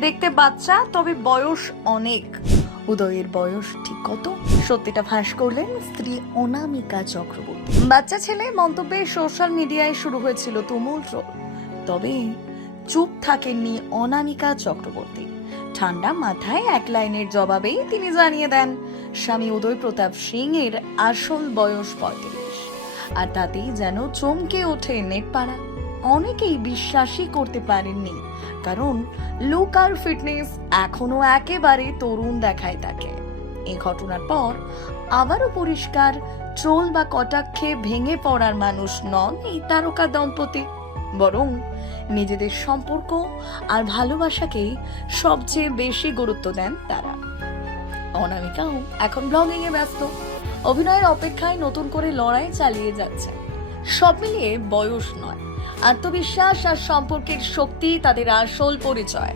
দেখতে বাচ্চা, তবে বয়স অনেক। উদয়ের বয়স ঠিক কত, সত্যিটা ফাঁস করলেন স্ত্রী অনামিকা চক্রবর্তী। বাচ্চা ছেলে মন্তব্যে সোশ্যাল মিডিয়ায় শুরু হয়েছিল তুমুল ট্রোল। তবে চুপ থাকেননি অনামিকা চক্রবর্তী। ঠান্ডা মাথায় এক লাইনের জবাবেই তিনি জানিয়ে দেন, স্বামী উদয় প্রতাপ সিং এর আসল বয়স 35। আর তাতেই যেন চমকে ওঠে নেটপাড়া। অনেকেই বিশ্বাসই করতে পারেননি, কারণ লুক আর ফিটনেস এখনো একেবারে তরুণ দেখায় তাকে। এই ঘটনার পর আবারও পরিষ্কার, ট্রোল বা কটাক্ষে ভেঙে পড়ার মানুষ নন এই তারকা দম্পতি, বরং নিজেদের সম্পর্ক আর ভালোবাসাকে সবচেয়ে বেশি গুরুত্ব দেন তারা। অনামিকাও এখন ব্লগিং এ ব্যস্ত, অভিনয়ের অপেক্ষায় নতুন করে লড়াই চালিয়ে যাচ্ছে। সব মিলিয়ে বয়স নয়, আত্মবিশ্বাস আর সম্পর্কের শক্তি তাদের আসল পরিচয়।